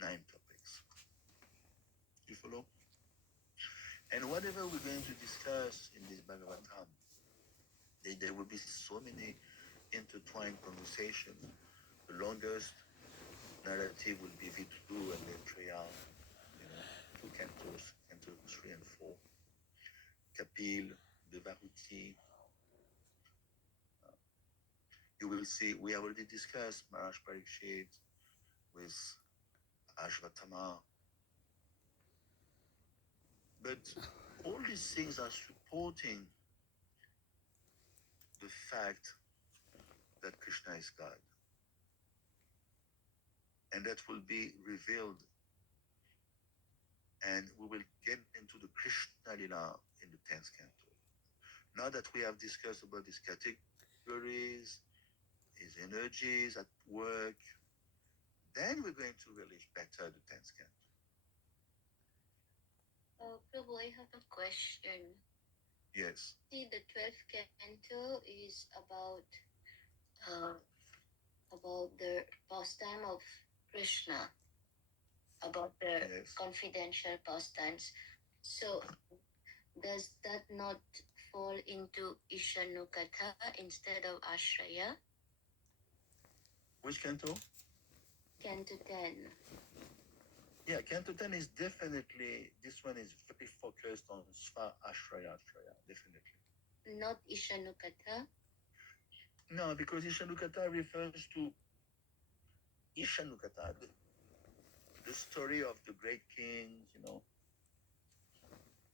9 topics. You follow? And whatever we're going to discuss in this Bhagavatam, there will be so many intertwined conversations. The longest narrative will be Vidhu and then Trial, 2 cantos, canto 3 and 4. Kapil, Devahuti. You will see, we already discussed Maharaj Parikshit with Ashvatthama. But all these things are supporting the fact that Krishna is God. And that will be revealed. And we will get into the Krishna Lila in the 10th canto. Now that we have discussed about these categories, his energies at work, then we're going to really better the 10th canto. Prabhu, I have a question. Yes. See, the 12th canto is about the pastime of Krishna, about the confidential pastimes. So, does that not fall into Ishanukatha instead of Ashraya? Which canto? Canto 10. Yeah, canto 10 is definitely, this one is very focused on Sva Ashraya, definitely. Not Ishanukatha? No, because Ishanukatha refers to Ishanukatha, the story of the great kings,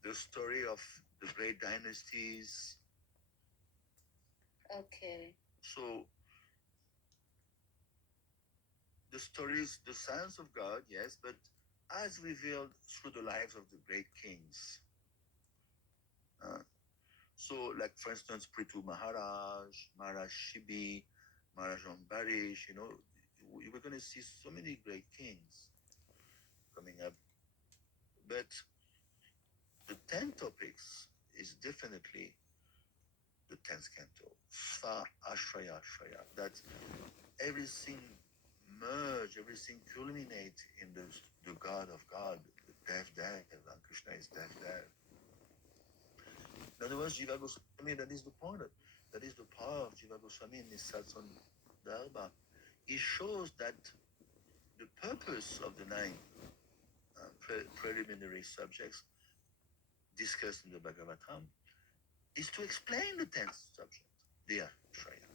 the story of the great dynasties. Okay. So, the stories, the science of God, yes, but as revealed through the lives of the great kings. So, like for instance, Prithu Maharaj, Maharaj Shibi, Maharaj Ambarish, we're going to see so many great kings coming up. But the 10 topics is definitely the 10th canto, Sva Ashraya Ashraya. That everything merge, everything culminate in the God of God, the Dev, and Krishna is Dev. In other words, Jiva Goswami, that is the point. That is the power of Jiva Goswami in his Satsang Dharma. It shows that the purpose of the 9 preliminary subjects discussed in the Bhagavatam is to explain the 10th subject, the Ashraya.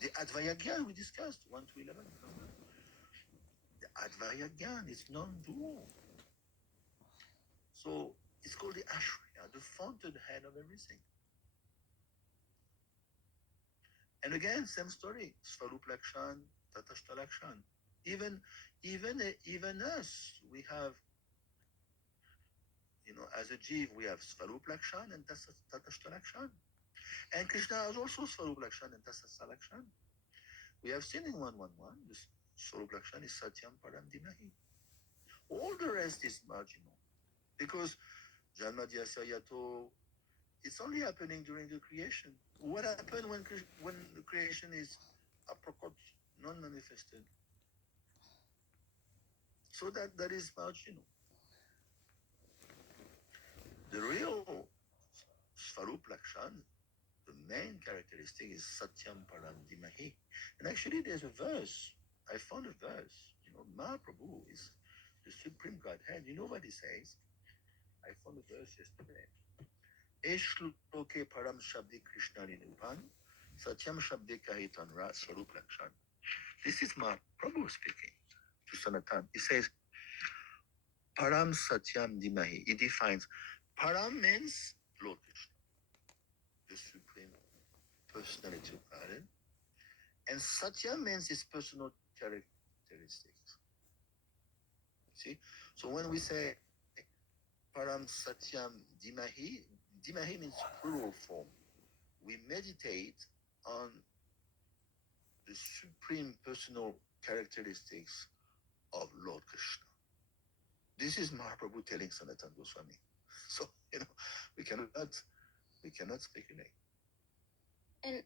The Advaya we discussed, 1 to 11. The Advaya is non-dual. So it's called the Ashraya, the fountainhead of everything. And again, same story. Svarup Lakshan, Tatashta Lakshan. Even us, we have, as a Jeev, we have Svarup Lakshan and Tatashta Lakshan. And Krishna has also Svarup Lakshan and Tatashta Lakshan. We have seen in 111, the Svarup Lakshan is Satyam Param Dimahi. All the rest is marginal. Because Janma Dhyasya Yato, it's only happening during the creation. What happened when the creation is aprokot, non-manifested? So that is marginal. The real Svarup Lakshan, the main characteristic is Satyam Param Dimahi. And actually there's a verse. I found a verse. Mahaprabhu is the Supreme Godhead. You know what he says? I found a verse yesterday. Eshloke Param Shabdi Krishna Nirupan, Satyam Shabdi Kahitan Ra Swarup Lakshan. This is Mahaprabhu speaking to Sanatan. He says, Param Satyam Dimahi. He defines Param means Lord Krishna, the Supreme Personality of Godhead. And Satyam means his personal characteristics. See? So when we say Param Satyam Dimahi, Dimahi means plural form. We meditate on the supreme personal characteristics of Lord Krishna. This is Mahaprabhu telling Sanatan Goswami. So, we cannot speculate. And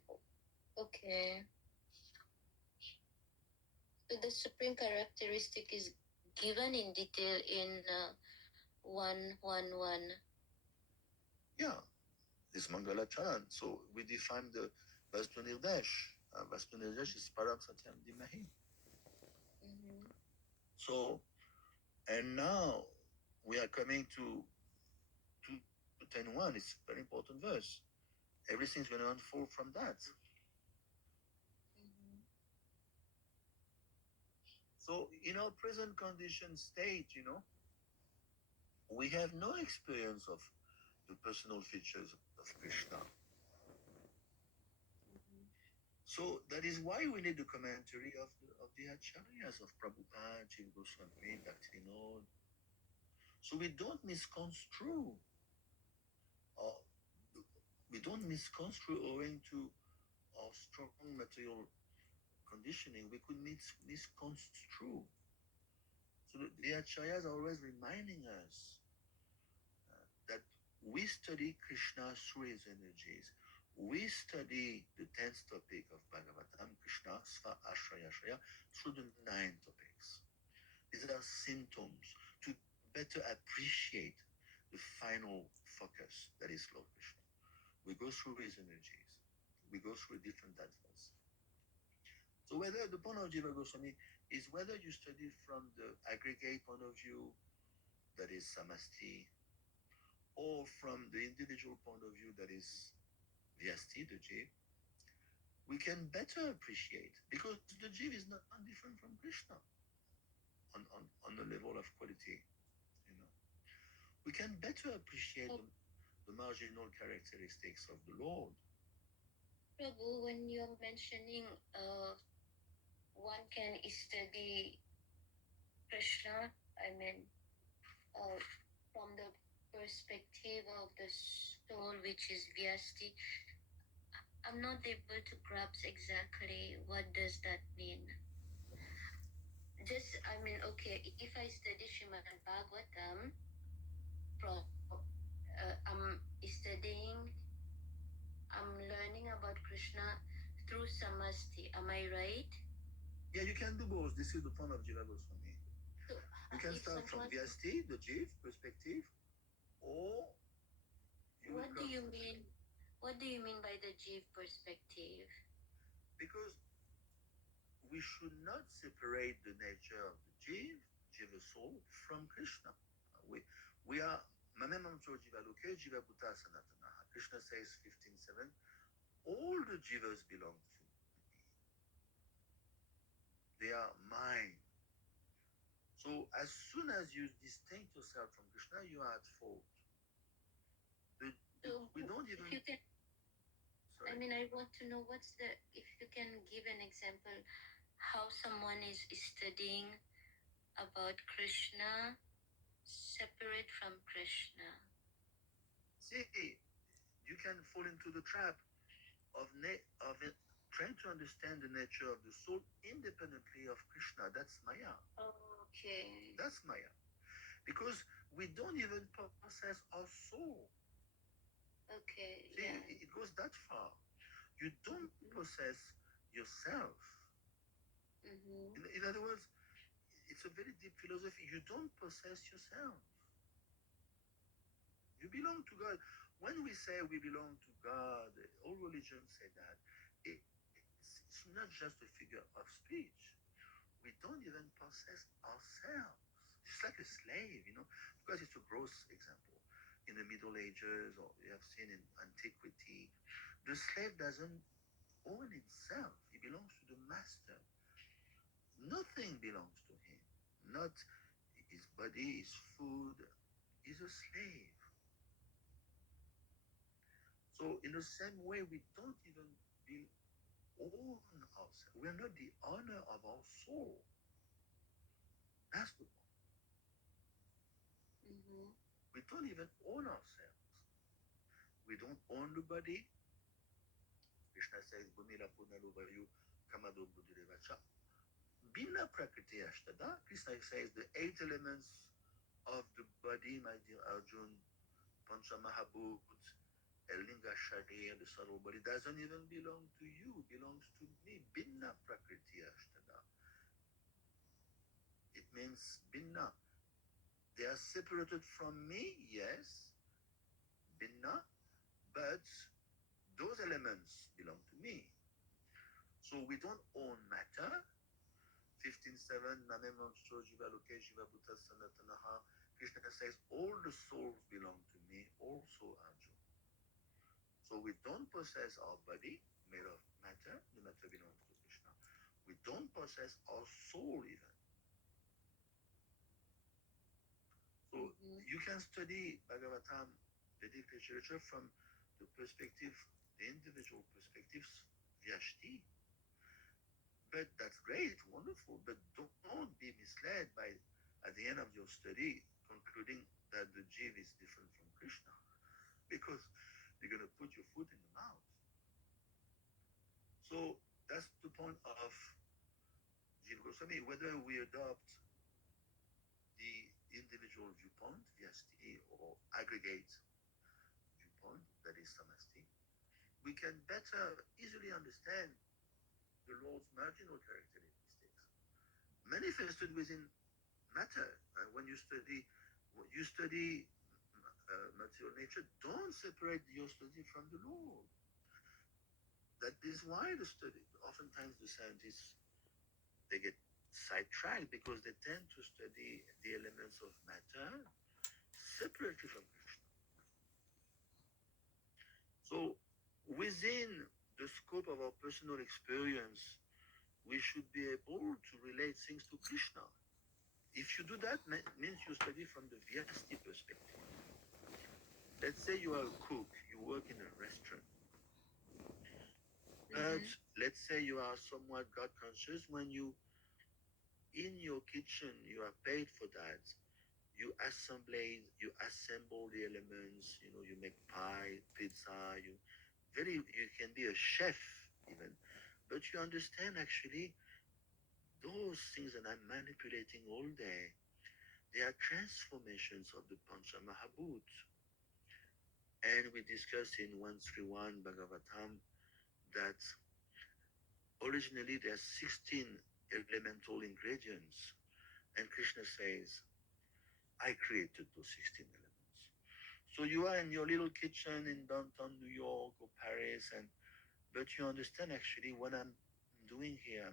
okay. So the supreme characteristic is given in detail in 111. Yeah, this Mangala chant. So we define the Vastu Nirdesh. Vastu Nirdesh is Param Satyam Dimahi. So, and now we are coming to 10.1. It's a very important verse. Everything's going to unfold from that. So, in our present condition state, we have no experience of the personal features of Krishna. So that is why we need the commentary of the acharyas of Prabhupada, Jiva Goswami, Bhaktivinoda. So we don't misconstrue, or we don't misconstrue owing to our strong material conditioning. We could misconstrue. So the acharyas are always reminding us that we study Krishna through his energies. We study the 10th topic of Bhagavatam, Krishna, Sva, Ashraya, Ashraya, through the 9 topics. These are symptoms to better appreciate the final focus that is Lord Krishna. We go through his energies. We go through different tattvas. So whether the point of Jiva Goswami is whether you study from the aggregate point of view, that is Samasti, or from the individual point of view, that is Vyasti, the Jiv, we can better appreciate, because the Jiv is not different from Krishna on the level of quality. We can better appreciate the marginal characteristics of the Lord. Prabhu, when you're mentioning one can study Krishna, I mean, from the perspective of the soul, which is Vyasti, I'm not able to grasp exactly what does that mean. Just, I mean, okay, if I study Srimad Bhagavatam, from I'm studying, I'm learning about Krishna through Samasti. Am I right? Yeah, you can do both. This is the point of Jiva Goswami. So, you can start from Vyasti, the Jiv perspective, or what do you mean? What do you mean by the Jiv perspective? Because we should not separate the nature of the Jiva soul, from Krishna. We are Mamemamcho Jiva Loke, Jiva Bhuta Sanatana. Krishna says 15.7, all the Jivas belong to me. They are mine. So as soon as you distinct yourself from Krishna, you are at fault. We don't even... I mean, I want to know if you can give an example, how someone is studying about Krishna separate from Krishna. See, you can fall into the trap of trying to understand the nature of the soul independently of Krishna. That's Maya. Okay. That's Maya. Because we don't even possess our soul. Okay. See, yeah. It goes that far. You don't possess yourself. In other words, it's a very deep philosophy. You don't possess yourself. You belong to God. When we say we belong to God, all religions say that. It's not just a figure of speech. We don't even possess ourselves. It's like a slave, because it's a gross example. In the Middle Ages, or you have seen in antiquity, the slave doesn't own himself. He belongs to the master. Nothing belongs to him. Not his body, his food. He's a slave. So in the same way, we don't even own ourselves. We are not the owner of our soul. That's the point. We don't even own ourselves. We don't own the body. Krishna says, Bhumila Punalo Vayu Kamado Buddhirevacha. Bina Prakriti Ashtada. Krishna says the 8 elements of the body, my dear Arjun, Pancha Mahabhut, Linga Sharir, the subtle body, doesn't even belong to you, belongs to me. Binna Prakriti Ashtada. It means elements, binna, they are separated from me, yes, binna, but those elements belong to me. So we don't own matter. 15.7, Name Mamsho Jiva Loke Jiva Bhuta Sanatanaha. Krishna says, all the souls belong to me, also Arjuna. So we don't possess our body made of matter, the matter belongs to Krishna. We don't possess our soul even. So you can study Bhagavatam, Vedic literature from the perspective, the individual perspectives, Vyashti. But that's great, wonderful, but don't be misled by, at the end of your study, concluding that the Jiv is different from Krishna, because you're going to put your foot in the mouth. So that's the point of Jiva Goswami, whether we adopt the individual viewpoint, Vyasti, or aggregate viewpoint, that is Samasti, we can better easily understand the Lord's marginal characteristics manifested within matter. When you study material nature, don't separate your study from the Lord. That is why the study, oftentimes the scientists, they get sidetracked because they tend to study the elements of matter separately from Krishna. So within the scope of our personal experience, we should be able to relate things to Krishna. If you do that, means you study from the Vyasti perspective. Let's say you are a cook, you work in a restaurant. But let's say you are somewhat God conscious. When you, in your kitchen, you are paid for that. You assemble the elements, you make pie, pizza, you can be a chef even. But you understand actually those things that I'm manipulating all day, they are transformations of the Pancha Mahabhut. And we discussed in 131 Bhagavatam that originally there are 16 elemental ingredients. And Krishna says, I created those 16 elements. So you are in your little kitchen in downtown New York or Paris, but you understand actually what I'm doing here.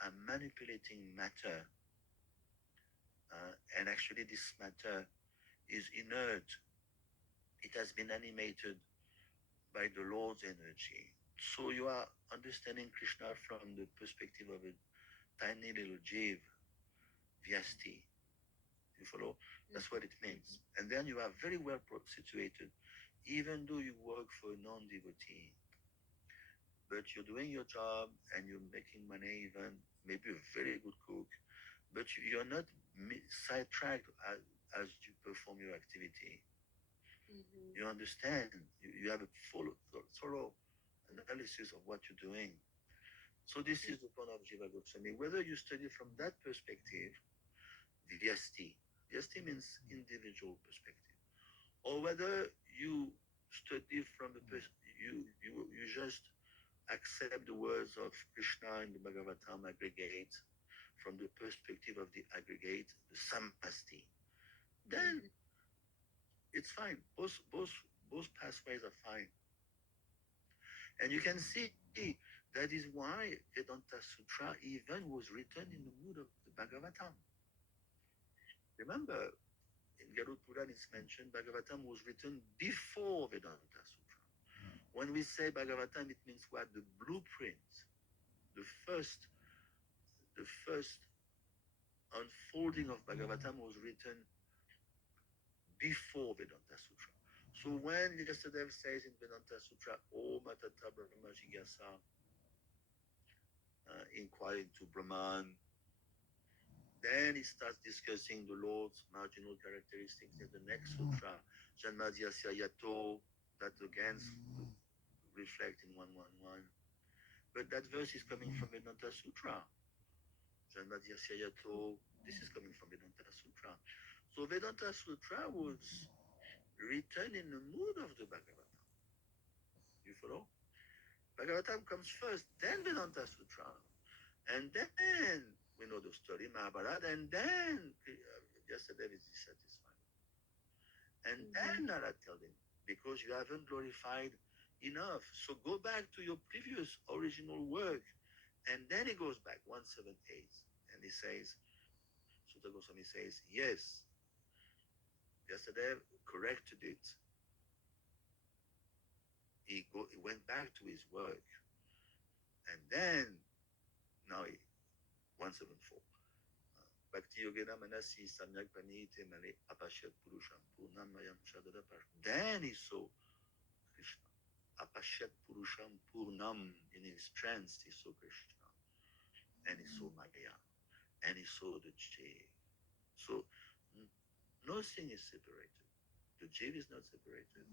I'm manipulating matter. And actually this matter is inert. It has been animated by the Lord's energy. So you are understanding Krishna from the perspective of a tiny little jiv, vyasti. You follow? That's what it means. And then you are very well situated, even though you work for a non-devotee. But you're doing your job and you're making money even, maybe a very good cook, but you're not sidetracked as you perform your activity. You understand. You have a thorough analysis of what you're doing. So this is the point of Jiva Goswami. Whether you study from that perspective, Vyasti. Vyasti means individual perspective. Or whether you study from the you just accept the words of Krishna in the Bhagavatam aggregate from the perspective of the aggregate, the samasti, then it's fine. Both pathways are fine. And you can see that is why Vedanta Sutra even was written in the mood of the Bhagavatam. Remember, in Garud Puran it's mentioned Bhagavatam was written before Vedanta Sutra. When we say Bhagavatam, it means what? The blueprint, the first unfolding of Bhagavatam was written before Vedanta Sutra. So when Yasadev says in Vedanta Sutra, Om Atata Brahma Jigyasa, inquiring to Brahman, then he starts discussing the Lord's marginal characteristics in the next sutra, Janmadhyasya Yato, that again reflect in 111. But that verse is coming from Vedanta Sutra. Janmadhyasya Yato, this is coming from Vedanta Sutra. So Vedanta Sutra was written in the mood of the Bhagavatam. You follow? Bhagavatam comes first, then Vedanta Sutra. And then We know the story, Mahabharata, and then Vyasadeva is dissatisfied. And then Narad tells him, because you haven't glorified enough, so go back to your previous original work. And then he goes back, 178, and he says, Sutta Goswami says, yes, Vyasadeva corrected it. He went back to his work. And then, now 174. Bhakti Yogena Manasi Samyak Panite Male Apashyat Purusham Purnam Mayam Shadada Pash. Then he saw Krishna. Apashyat Purusham Purnam. In his trance, he saw Krishna. And he saw Maya. And he saw the Jiv. So, nothing is separated. The Jiv is not separated.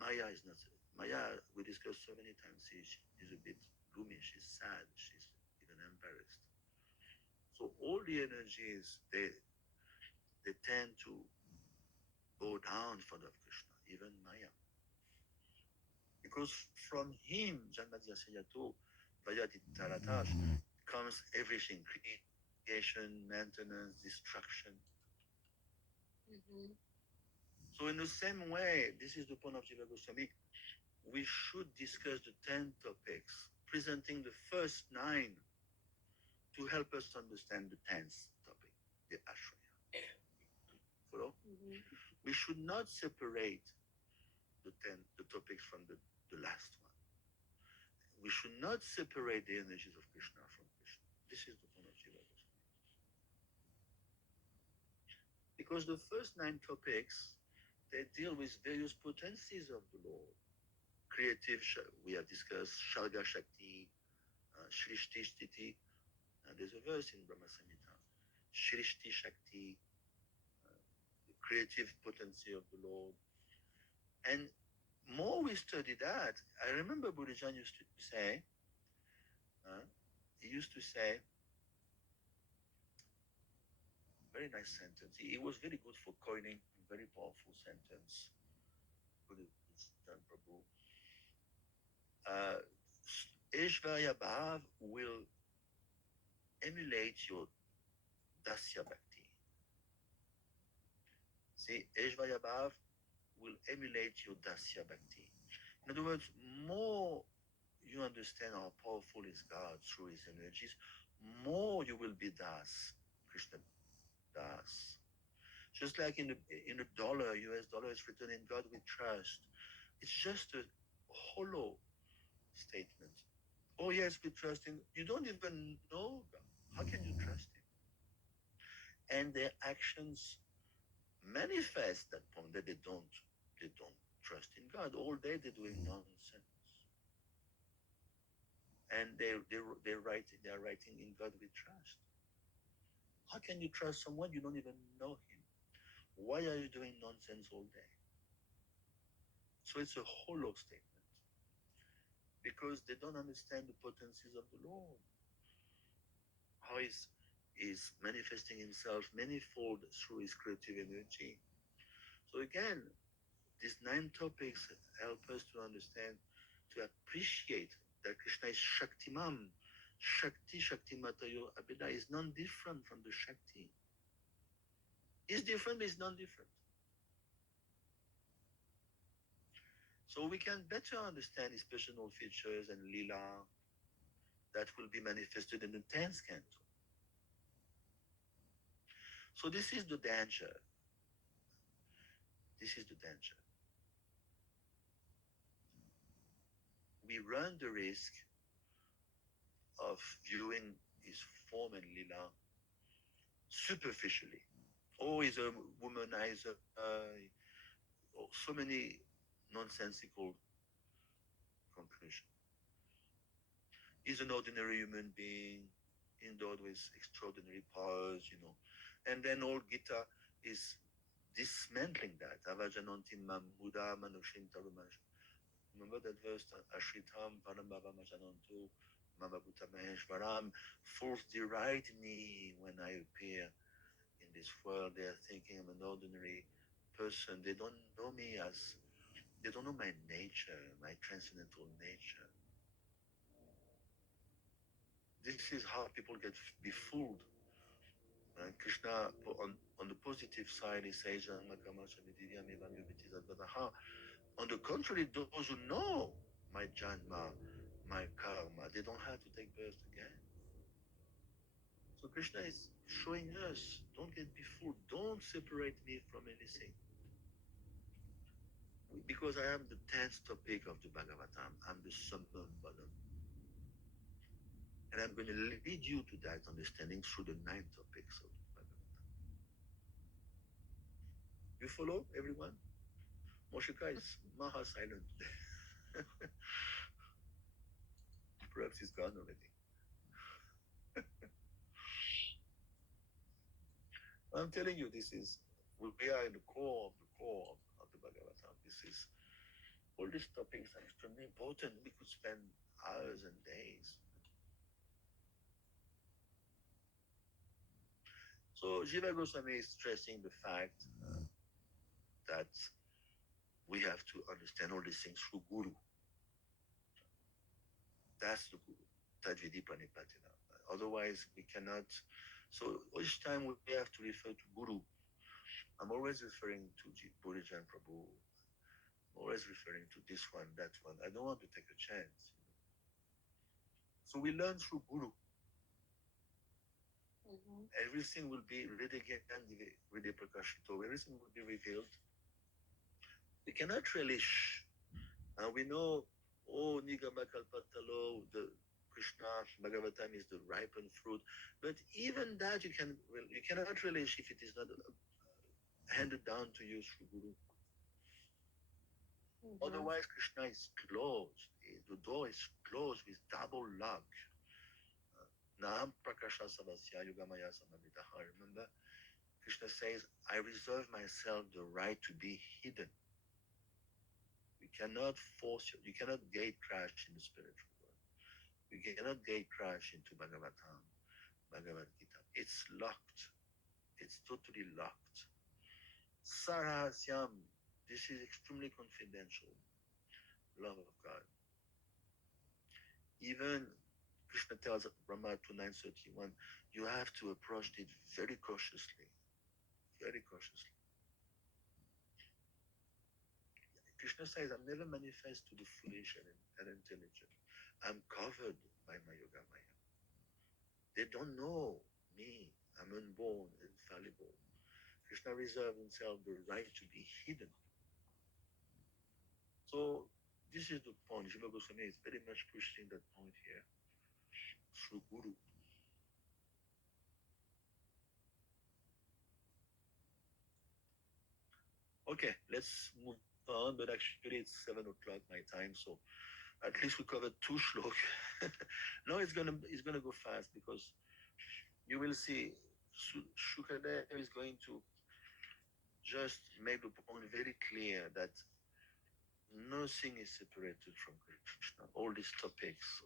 Maya is not separated. Maya, we discussed so many times, she's a bit gloomy, she's sad, she's even embarrassed. So all the energies, they tend to bow down in front of Krishna, even Maya. Because from him, Janmadhya Sayato, Vayati Taratash, comes everything, creation, maintenance, destruction. So in the same way, this is the point of Jiva Goswami, we should discuss the 10 topics, presenting the first 9 to help us understand the 10th topic, the Ashraya. Follow? We should not separate the topics from the last one. We should not separate the energies of Krishna from Krishna. This is the point of Jiva Goswami. Because the first 9 topics, they deal with various potencies of the Lord. Creative, we have discussed Sharga Shakti, Shrishti Sthiti. There's a verse in Brahma Samhita, Shrishti Shakti, the creative potency of the Lord. And more we study that, I remember Buddhajan used to say, very nice sentence. He was very good for coining very powerful sentence. Buddhajan Prabhu. Aishvarya Bhav will emulate your Dasya Bhakti. See, Aishvarya Bhav will emulate your Dasya Bhakti. In other words, more you understand how powerful is God through his energies, more you will be Das, Krishna Das. Just like in a dollar, US dollar is written, in God we trust. It's just a hollow statement. Oh yes, we trust him. You don't even know God. How can you trust him? And their actions manifest that point that they don't trust in God. All day they're doing nonsense. And they're writing in God we trust. How can you trust someone you don't even know him? Why are you doing nonsense all day? So it's a hollow statement. Because they don't understand the potencies of the Lord. How he's manifesting himself manifold through his creative energy. So again, these 9 topics help us to understand, to appreciate that Krishna is Shaktiman. Shakti, Shaktimatayo Abhida is non-different from the Shakti. It's different, but it's non-different. So we can better understand his personal features and lila that will be manifested in the 10th canto. So this is the danger. This is the danger. We run the risk of viewing his form and lila superficially. Oh, he's a womanizer. So many nonsensical conclusions. He's an ordinary human being, endowed with extraordinary powers, And then all Gita is dismantling that. Avajanantim Muda Manushim Tarumash. Remember that verse, Ashritam Paramabha Majanantu Mamabhuta Maheshwaram, fools deride me when I appear in this world. They are thinking I'm an ordinary person. They don't know me they don't know my nature, my transcendental nature. This is how people get befooled And Krishna, on the positive side, he says, on the contrary, those who know my janma, my karma, they don't have to take birth again. So Krishna is showing us, don't be fooled, don't separate me from anything. Because I am the 10th topic of the Bhagavatam, I'm the summum bonum. And I'm going to lead you to that understanding through the 9 topics of the Bhagavatam. You follow, everyone? Moshika is maha silent. Perhaps he's gone already. I'm telling you, this is, we are in the core of the Bhagavatam. This is, all these topics are extremely important. We could spend hours and days. So Jiva Goswami is stressing the fact that we have to understand all these things through Guru. That's the Guru. Tajvidi Pranipatina. Otherwise, we cannot. So each time we have to refer to Guru. I'm always referring to Bodhijan Prabhu. I'm always referring to this one, that one. I don't want to take a chance. So we learn through Guru. Mm-hmm. Everything will be everything will be revealed. We cannot relish. And we know, oh, Nigama Kalpatalo, the Krishna Bhagavatam is the ripened fruit. But even that you cannot relish if it is not handed down to you through Guru. Mm-hmm. Otherwise, Krishna is closed. The door is closed with double lock. Naham Prakasha Savasya Yogamaya Samavitaha. Remember, Krishna says, I reserve myself the right to be hidden. You cannot force you cannot gate crash in the spiritual world. You cannot gate crash into Bhagavatam, Bhagavad Gita. It's locked. It's totally locked. Sarahasyam, this is extremely confidential. Love of God. Even Krishna tells Brahma 2931, you have to approach it very cautiously. Very cautiously. Krishna says, I'm never manifest to the foolish and intelligent. I'm covered by my yoga maya. They don't know me. I'm unborn, infallible. Krishna reserved himself the right to be hidden. So this is the point. Jiva Goswami is very much pushing that point here through Guru. Okay, let's move on, but actually it's 7 o'clock my time, so at least we covered 2 shlok. Now it's gonna go fast because you will see Shukadev is going to just make the point very clear that nothing is separated from Krishna. All these topics,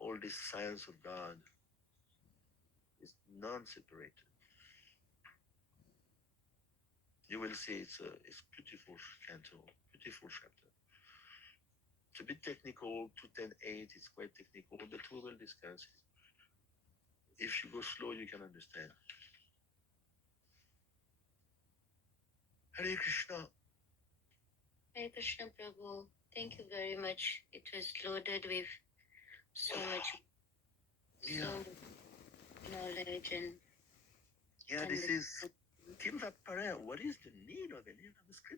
all this science of God is non-separated. You will see it's beautiful canto, beautiful chapter. It's a bit technical, 210.8, it's quite technical, but we will discuss it. If you go slow, you can understand. Hare Krishna. Hare Krishna Prabhu. Thank you very much. It was loaded with so much knowledge and this is Kim Vapare. What is the need of any of the scripture?